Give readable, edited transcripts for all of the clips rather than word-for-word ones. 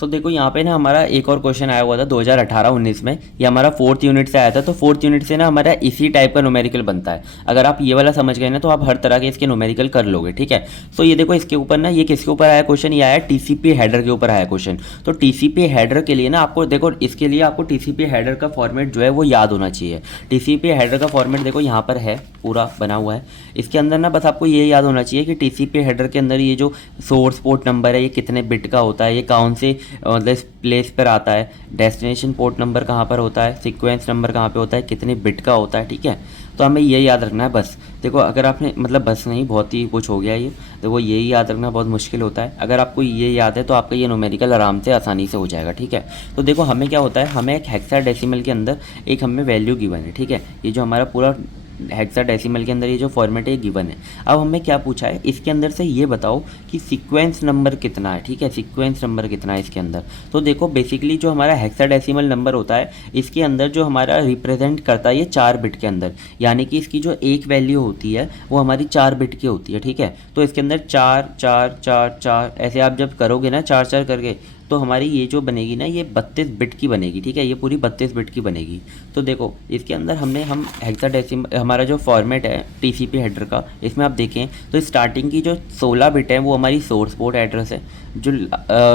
सो देखो यहाँ पे ना हमारा एक और क्वेश्चन आया हुआ था 2018-19 में, ये हमारा 4th यूनिट से आया था। तो 4th यूनिट से ना हमारा इसी टाइप का न्यूमेरिकल बनता है। अगर आप ये वाला समझ गए ना तो आप हर तरह के इसके न्यूमेरिकल कर लोगे, ठीक है। सो ये देखो इसके ऊपर ना, ये किसके ऊपर आया क्वेश्चन, ये आया टीसीपी हेडर के ऊपर आया क्वेश्चन। तो टीसीपी हेडर के लिए ना आपको देखो, इसके लिए आपको टीसीपी हेडर का फॉर्मेट जो है वो याद होना चाहिए। टीसीपी हेडर का फॉर्मेट देखो यहाँ पर है, पूरा बना हुआ है। इसके अंदर ना बस आपको ये याद होना चाहिए कि टीसीपी हेडर के अंदर ये जो सोर्स पोर्ट नंबर है ये कितने बिट का होता है, ये कौन से मतलब प्लेस पर आता है, डेस्टिनेशन पोर्ट नंबर कहाँ पर होता है, सीक्वेंस नंबर कहाँ पे होता है, कितने बिट का होता है, ठीक है। तो हमें ये याद रखना है बस। देखो अगर आपने मतलब बस नहीं, बहुत ही कुछ हो गया ये, देखो यही याद रखना बहुत मुश्किल होता है। अगर आपको ये याद है तो आपका ये न्यूमेरिकल आराम से आसानी से हो जाएगा, ठीक है। तो देखो हमें क्या होता है, हमें एक हेक्साडेसिमल के अंदर एक हमें वैल्यू गिवन है, ठीक है। ये जो हमारा पूरा हेक्साडेसिमल के अंदर ये जो फॉर्मेट है ये गिवन है। अब हमें क्या पूछा है, इसके अंदर से ये बताओ कि सीक्वेंस नंबर कितना है, ठीक है। सीक्वेंस नंबर कितना है इसके अंदर। तो देखो बेसिकली जो हमारा हेक्साडेसिमल नंबर होता है इसके अंदर जो हमारा रिप्रेजेंट करता है ये 4 बिट के अंदर, यानी कि इसकी जो एक वैल्यू होती है वो हमारी 4 बिट की होती है, ठीक है। तो इसके अंदर 4 4 4 4 ऐसे आप जब करोगे ना 4 4 करके, तो हमारी ये जो बनेगी ना ये 32 बिट की बनेगी, ठीक है। ये पूरी 32 बिट की बनेगी। तो देखो इसके अंदर हम हेक्साडेसिमल हमारा जो फॉर्मेट है टीसीपी हेडर का, इसमें आप देखें तो स्टार्टिंग की जो 16 बिट है वो हमारी सोर्स पोर्ट एड्रेस है। जो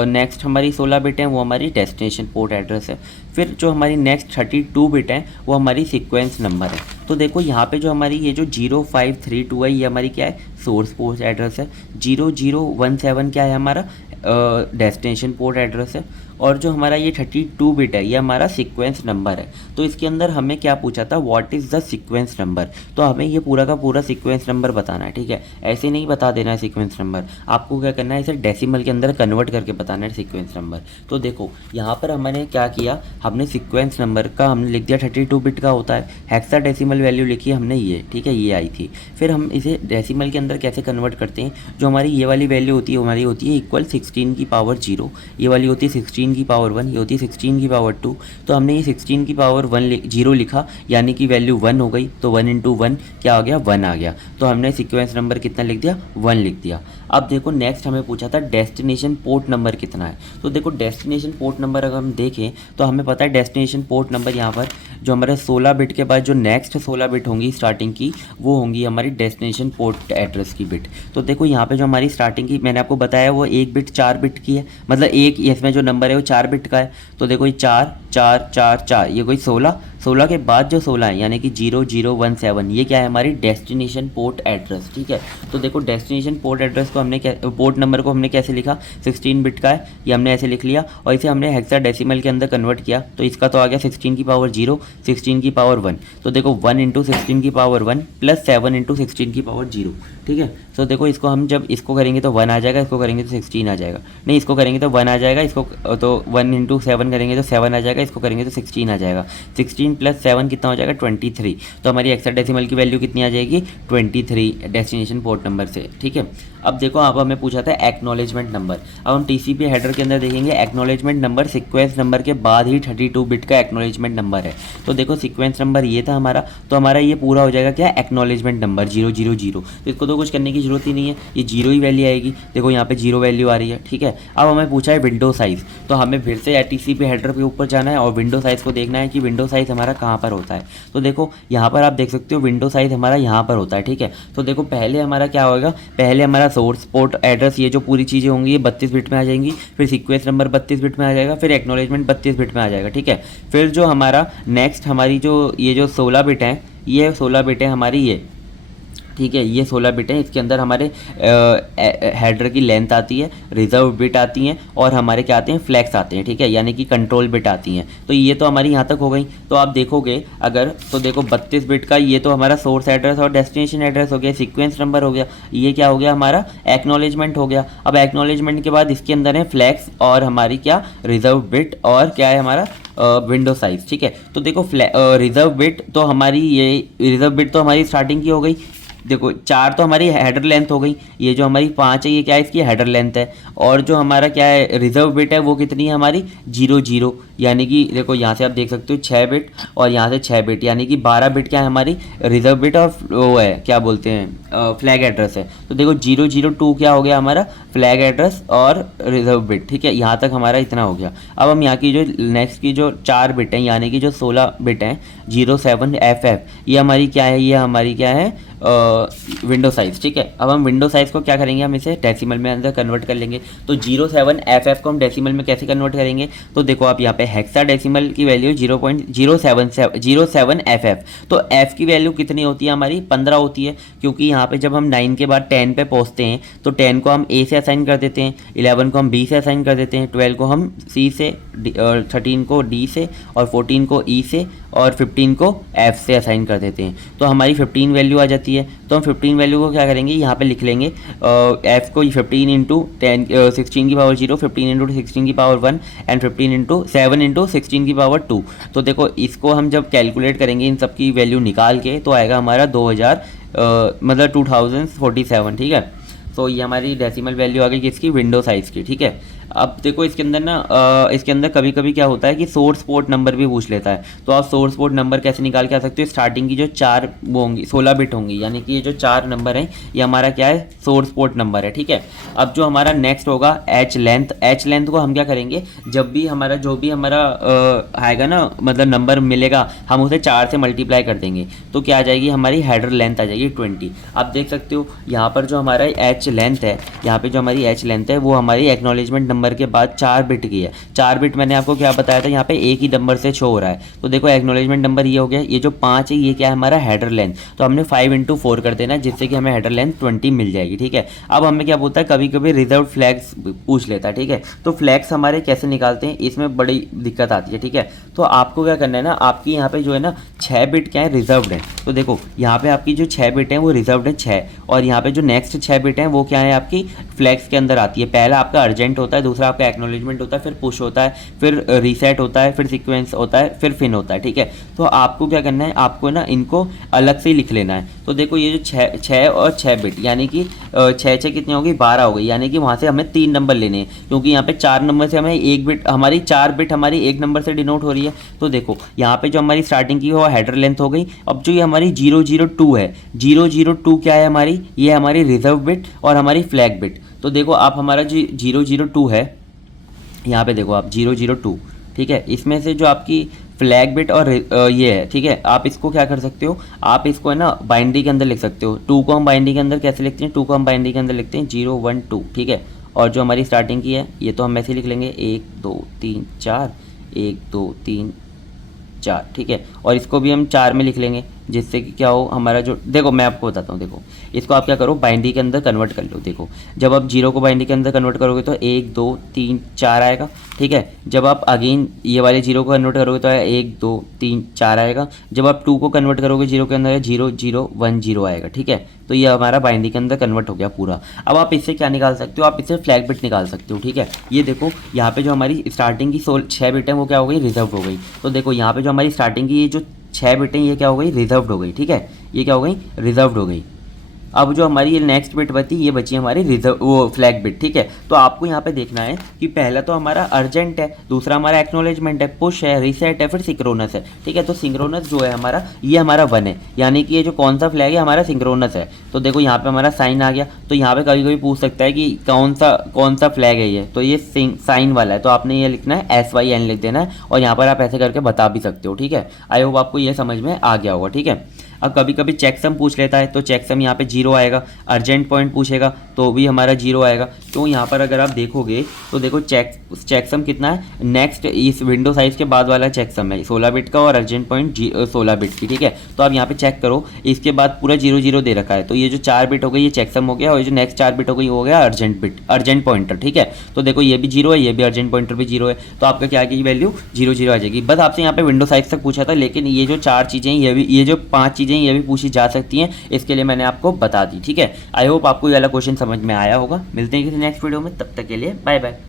नेक्स्ट हमारी 16 बिट है वो हमारी डेस्टिनेशन पोर्ट एड्रेस है। फिर जो हमारी नेक्स्ट 32 बिट है वो हमारी सीक्वेंस नंबर है। तो देखो यहाँ पे जो हमारी ये जो 0532 है ये हमारी क्या है, सोर्स पोर्ट एड्रेस है। 0017 क्या है हमारा, डेस्टिनेशन पोर्ट एड्रेस है। और जो हमारा ये 32 बिट है ये हमारा सीक्वेंस नंबर है। तो इसके अंदर हमें क्या पूछा था, what is the sequence number. तो हमें ये पूरा का पूरा सीक्वेंस नंबर बताना है, ठीक है। ऐसे नहीं बता देना है सीक्वेंस नंबर, आपको क्या करना है, इसे डेसिमल के अंदर कन्वर्ट करके बताना है सीक्वेंस नंबर। तो देखो यहाँ पर हमने क्या किया, हमने सीक्वेंस नंबर का हमने लिख दिया 32 बिट का होता है। हेक्साडेसिमल वैल्यू लिखी हमने ये, ठीक है, ये आई थी। फिर हम इसे डेसिमल के अंदर कैसे कन्वर्ट करते हैं, जो हमारी ये वाली वैल्यू होती है हमारी होती है इक्वल 16 की पावर 0, ये वाली होती है 16 की पावर 1, ये होती है 16 की पावर 2। तो हमने ये 16 की पावर 0 लिखा, यानी कि वैल्यू 1 हो गई। तो 1 इंटू 1 क्या आ गया, 1 आ गया। तो हमने सीक्वेंस नंबर कितना लिख दिया, 1 लिख दिया। अब देखो नेक्स्ट हमें पूछा था डेस्टिनेशन पोर्ट नंबर कितना है। तो देखो डेस्टिनेशन पोर्ट नंबर अगर हम देखें तो हमें पता है डेस्टिनेशन पोर्ट नंबर यहाँ पर जो हमारे 16 बिट के बाद जो नेक्स्ट 16 बिट होंगी स्टार्टिंग की, वो होंगी हमारी डेस्टिनेशन पोर्ट एड्रेस की बिट। तो देखो यहाँ पे जो हमारी स्टार्टिंग की मैंने आपको बताया वो एक बिट 4 बिट की है, मतलब एक इसमें जो नंबर है वो 4 बिट का है। तो देखो ये 4 4 4 4, ये कोई 16, 16 के बाद जो 16 है यानी कि 0017, ये क्या है हमारी डेस्टिनेशन पोर्ट एड्रेस, ठीक है। तो देखो डेस्टिनेशन पोर्ट एड्रेस को हमने पोर्ट नंबर को हमने कैसे लिखा, 16 बिट का है, ये हमने ऐसे लिख लिया और इसे हमने हेक्साडेसिमल के अंदर कन्वर्ट किया। तो इसका तो आ गया 16 की पावर 0, 16 की पावर 1। तो देखो 1 इंटू 16 की पावर 1 प्लस 7 इंटू 16 की पावर 0, ठीक है। तो देखो इसको हम जब इसको करेंगे तो 1 आ जाएगा, इसको करेंगे तो 16 आ जाएगा, नहीं इसको करेंगे तो 1 आ जाएगा, इसको तो 1 इंटू 7 करेंगे तो 7 आ जाएगा, इसको करेंगे तो 16 आ जाएगा। 16 प्लस 7 कितना हो जाएगा, 23। तो हमारी हेक्साडेसिमल की वैल्यू कितनी आ जाएगी, 23 डेस्टिनेशन पोर्ट नंबर से, ठीक है। अब देखो आप हमें पूछा था एक्नॉलेजमेंट नंबर। अब हम टीसीपी हेडर के अंदर देखेंगे एक्नॉलेजमेंट नंबर सीक्वेंस नंबर के बाद ही 32 बिट का एक्नॉलेजमेंट नंबर है। तो देखो सीक्वेंस नंबर ये था हमारा, तो हमारा ये पूरा हो जाएगा क्या, एक्नॉलेजमेंट नंबर 000। तो इसको तो कुछ करने की जरूरत ही नहीं है, ये 0 ही वैल्यू आएगी। देखो यहाँ पे 0 वैल्यू आ रही है, ठीक है। अब हमें पूछा है विंडो साइज़, तो हमें फिर से टीसीपी हेडर के ऊपर जाना है और विंडो साइज़ को देखना है कि विंडो साइज़ हमारा कहाँ पर होता है। तो देखो यहाँ पर आप देख सकते हो विंडो साइज़ हमारा यहाँ पर होता है, ठीक है। तो देखो पहले हमारा क्या होगा, पहले हमारा सोर्स पोर्ट एड्रेस ये जो पूरी चीज़ें होंगी ये 32 बिट में आ जाएंगी, फिर सीक्वेंस नंबर 32 बिट में आ जाएगा, फिर एक्नॉलेजमेंट 32 बिट में आ जाएगा, ठीक है। फिर जो हमारा नेक्स्ट हमारी जो ये जो 16 बिट है, ये 16 बिट है हमारी ये, ठीक है, ये 16 बिट है। इसके अंदर हमारे हेडर की लेंथ आती है, रिजर्व बिट आती हैं और हमारे क्या आते हैं, फ्लैक्स आते हैं, ठीक है, यानी कि कंट्रोल बिट आती हैं। तो ये तो हमारी यहाँ तक हो गई। तो आप देखोगे अगर, तो देखो 32 बिट का ये तो हमारा सोर्स एड्रेस और डेस्टिनेशन एड्रेस हो गया, सीक्वेंस नंबर हो गया, ये क्या हो गया हमारा एक्नॉलेजमेंट हो गया। अब एक्नॉलेजमेंट के बाद इसके अंदर है फ्लैक्स और हमारी क्या रिजर्व बिट और क्या है हमारा विंडो साइज, ठीक है। तो देखो रिजर्व बिट तो हमारी ये रिजर्व बिट तो हमारी स्टार्टिंग की हो गई। देखो 4 तो हमारी हेडर लेंथ हो गई, ये जो हमारी 5 है ये क्या है, इसकी हेडर लेंथ है। और जो हमारा क्या है रिजर्व बिट है वो कितनी है हमारी 00, यानी कि देखो यहाँ से आप देख सकते हो 6 बिट और यहाँ से 6 बिट, यानी कि 12 बिट क्या है हमारी रिजर्व बिट और वो है क्या बोलते हैं फ्लैग एड्रेस है। तो देखो 002 क्या हो गया हमारा फ्लैग एड्रेस और रिजर्व बिट, ठीक है, यहाँ तक हमारा इतना हो गया। अब हम यहाँ की जो नेक्स्ट की जो 4 बिट हैं यानी कि जो 16 बिट हैं 07FF, ये हमारी क्या है, ये हमारी क्या है विंडो साइज़, ठीक है। अब हम विंडो साइज़ को क्या करेंगे, हम इसे डेसिमल में अंदर कन्वर्ट कर लेंगे। तो 07FF को हम डेसिमल में कैसे कन्वर्ट करेंगे, तो देखो आप यहाँ पे हेक्सा डेसिमल की वैल्यू 0.07FF, तो F की वैल्यू कितनी होती है हमारी 15 होती है, क्योंकि यहाँ पे जब हम 9 के बाद 10 पे पहुँचते हैं तो 10 को हम A से असाइन कर देते हैं, 11 को हम B से असाइन कर देते हैं, 12 को हम C से, 13 को D से, और 14 को E से, और 15 को F से असाइन कर देते हैं। तो हमारी 15 वैल्यू आ जाती है। तो हम 15 वैल्यू को क्या करेंगे, यहाँ पे लिख लेंगे F को 15 इंटू 16 की पावर 0, 15 इंटू 16 की पावर 1 एंड 15 इंटू 7 इंटू 16 की पावर 2। तो देखो इसको हम जब कैलकुलेट करेंगे इन सब की वैल्यू निकाल के तो आएगा हमारा 2000 मतलब 2047, ठीक है। तो ये हमारी डेसिमल वैल्यू आ गई किसकी, विंडो साइज़ की, ठीक है। अब देखो इसके अंदर ना इसके अंदर कभी कभी क्या होता है कि सोर्स पोर्ट नंबर भी पूछ लेता है। तो आप सोर्स पोर्ट नंबर कैसे निकाल के आ सकते हो, स्टार्टिंग की जो 4 वो होंगी 16 बिट होंगी, यानी कि ये जो 4 नंबर हैं ये हमारा क्या है सोर्स पोर्ट नंबर है, ठीक है। अब जो हमारा नेक्स्ट होगा एच लेंथ को हम क्या करेंगे, जब भी हमारा जो भी हमारा आएगा ना मतलब नंबर मिलेगा हम उसे 4 से मल्टीप्लाई कर देंगे तो क्या आ जाएगी हमारी हेडर लेंथ आ जाएगी 20। आप देख सकते हो यहाँ पर जो हमारा एच लेंथ है, यहाँ पे जो हमारी एच लेंथ है वो हमारी एक्नॉलेजमेंट नंबर के बाद 4 बिट की है। 4 बिट मैंने आपको क्या बताया था, यहाँ पे एक ही नंबर से शो हो रहा है। तो देखो एक्नॉलेजमेंट नंबर ये हो गया, ये जो 5 है ये क्या है हमारा हेडर लेंथ, तो हमने 5 इंटू 4 कर देना जिससे कि हमें हेडर लेंथ 20 मिल जाएगी, ठीक है। अब हमें क्या बोलता है, कभी कभी रिजर्व फ्लैग्स पूछ लेता है, ठीक है। तो फ्लैग्स हमारे कैसे निकालते हैं, इसमें बड़ी दिक्कत आती है, ठीक है। तो आपको क्या करना है ना, आपकी यहाँ पे जो है ना 6 बिट क्या है रिजर्व्ड है। तो देखो यहाँ पे आपकी जो 6 बिट है वो रिजर्व्ड है 6, और यहाँ पे जो नेक्स्ट 6 बिट है वो क्या है आपकी फ्लैग्स के अंदर आती है। पहला आपका अर्जेंट होता है, दूसरा आपका एक्नॉलेजमेंट होता है, फिर पुश होता है, फिर रीसेट होता है, फिर सीक्वेंस होता है, फिर फिन होता है, ठीक है। तो आपको क्या करना है, आपको ना इनको अलग से ही लिख लेना है। तो देखो ये जो 6 और 6 बिट यानी कि 6 कितनी होगी 12 हो गई, यानी कि वहाँ से हमें 3 नंबर लेने हैं, क्योंकि यहाँ पे 4 नंबर से हमें 1 बिट हमारी 4 बिट हमारी 1 नंबर से डिनोट हो रही है। तो देखो यहाँ पे जो हमारी स्टार्टिंग की वो हेडर लेंथ हो गई। अब जो ये हमारी 002 है, 002 क्या है हमारी, ये हमारी रिजर्व बिट और हमारी फ्लैग बिट। तो देखो आप हमारा जो 002 है, यहाँ पे देखो आप 002, ठीक है, इसमें से जो आपकी फ्लैग बिट और ये है, ठीक है, आप इसको क्या कर सकते हो, आप इसको है ना बाइनरी के अंदर लिख सकते हो। 2 को हम बाइनरी के अंदर कैसे लिखते हैं, 2 को हम बाइनरी के अंदर लिखते हैं 012, ठीक है। और जो हमारी स्टार्टिंग की है ये तो हम ऐसे लिख लेंगे 1 2 3 4, 1 2 3 4, ठीक है। और इसको भी हम 4 में लिख लेंगे जिससे कि क्या हो हमारा जो, देखो मैं आपको बताता हूँ, देखो इसको आप क्या करो बाइनरी के अंदर कन्वर्ट कर लो। देखो जब आप 0 को बाइनरी के अंदर कन्वर्ट करोगे तो 1 2 3 4 आएगा, ठीक है। जब आप अगेन ये वाले 0 को कन्वर्ट करोगे तो 1 2 3 4 आएगा। जब आप 2 को कन्वर्ट करोगे 0 के अंदर 0 0 1 0 आएगा, ठीक है। तो ये हमारा बाइनरी के अंदर कन्वर्ट हो गया पूरा। अब आप इससे क्या निकाल सकते हो, आप इससे फ्लैग बिट निकाल सकते हो, ठीक है। ये देखो यहाँ पे जो हमारी स्टार्टिंग की 6 बिट है वो क्या हो गई रिजर्व हो गई। तो देखो यहाँ पे जो हमारी स्टार्टिंग की ये जो 6 बिटें ये क्या हो गई रिजर्व्ड हो गई, ठीक है, ये क्या हो गई रिजर्व्ड हो गई। अब जो हमारी ये नेक्स्ट बिट बची ये बची हमारी रिजर्व वो फ्लैग बिट, ठीक है। तो आपको यहाँ पे देखना है कि पहला तो हमारा अर्जेंट है, दूसरा हमारा एक्नॉलेजमेंट है, पुश है, रीसेट है, फिर सिंक्रोनस है, ठीक है। तो सिंक्रोनस जो है हमारा ये हमारा 1 है, यानी कि ये जो कौन सा फ्लैग है हमारा सिंक्रोनस है। तो देखो यहाँ पे हमारा साइन आ गया। तो यहाँ पे कभी कभी पूछ सकता है कि कौन सा फ्लैग है ये, तो ये साइन वाला है, तो आपने ये लिखना है SYN लिख देना है, और यहाँ पर आप ऐसे करके बता भी सकते हो, ठीक है। आई होप आपको ये समझ में आ गया होगा, ठीक है। अब कभी कभी चेकसम पूछ लेता है तो चेकसम यहाँ पे 0 आएगा, अर्जेंट पॉइंट पूछेगा तो भी हमारा 0 आएगा। तो यहाँ पर अगर आप देखोगे तो देखो चेकसम कितना है, नेक्स्ट इस विंडो साइज के बाद वाला चेकसम है 16 बिट का और अर्जेंट पॉइंट 16 बिट की, ठीक है। तो आप यहाँ पे चेक करो, इसके बाद पूरा 0 0 दे रखा है, तो ये जो 4 बिट हो गई ये चेकसम हो गया, और ये जो नेक्स्ट 4 बिट हो गई वो हो गया अर्जेंट पॉइंटर, ठीक है। तो देखो ये भी 0 है, ये भी अर्जेंट पॉइंटर भी 0 है, तो आपका क्या की वैल्यू 0 0 आ जाएगी। बस आपसे यहाँ पे विंडो साइज तक पूछा था, लेकिन ये जो 4 चीज़ें ये जो 5 चीज़ें ये भी पूछी जा सकती हैं, इसके लिए मैंने आपको बता दी, ठीक है। आई होप आपको ये वाला क्वेश्चन समझ में आया होगा। मिलते हैं किसी नेक्स्ट वीडियो में, तब तक के लिए बाय बाय।